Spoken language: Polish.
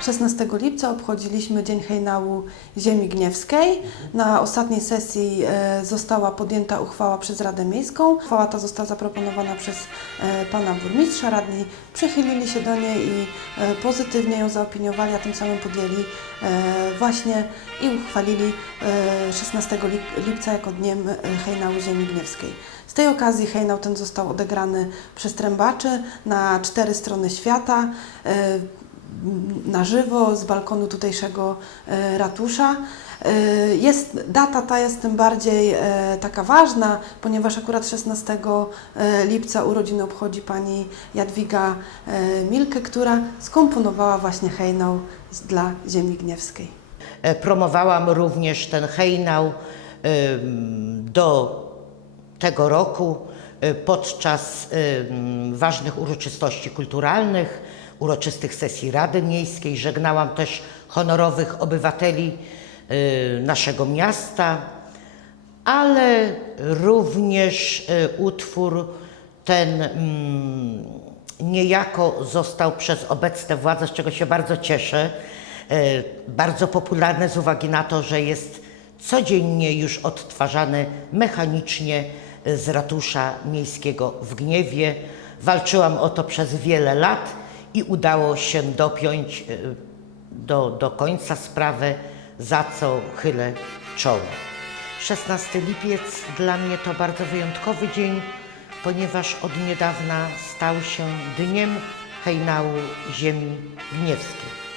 16 lipca obchodziliśmy Dzień Hejnału Ziemi Gniewskiej. Na ostatniej sesji e, została podjęta uchwała przez Radę Miejską. Uchwała ta została zaproponowana przez e, pana burmistrza. Radni przychylili się do niej i e, pozytywnie ją zaopiniowali, a tym samym podjęli właśnie i uchwalili e, 16 lip- lipca jako Dniem Hejnału Ziemi Gniewskiej. Z tej okazji hejnał ten został odegrany przez trębaczy na cztery strony świata. Na żywo z balkonu tutejszego e, ratusza. E, Jest, data ta jest tym bardziej e, taka ważna, ponieważ akurat 16 e, lipca urodziny obchodzi pani Jadwiga Milke, która skomponowała właśnie hejnał dla ziemi gniewskiej. Promowałam również ten hejnał do tego roku podczas ważnych uroczystości kulturalnych, uroczystych sesji Rady Miejskiej. Żegnałam też honorowych obywateli y, naszego miasta, ale również y, utwór ten mm, niejako został przez obecne władze, z czego się bardzo cieszę, e, bardzo popularny z uwagi na to, że jest codziennie już odtwarzany mechanicznie z ratusza miejskiego w Gniewie. Walczyłam o to przez wiele lat i udało się dopiąć e, do, do końca sprawę, za co chylę czoło. 16 lipiec dla mnie to bardzo wyjątkowy dzień, ponieważ od niedawna stał się dniem hejnału ziemi gniewskiej.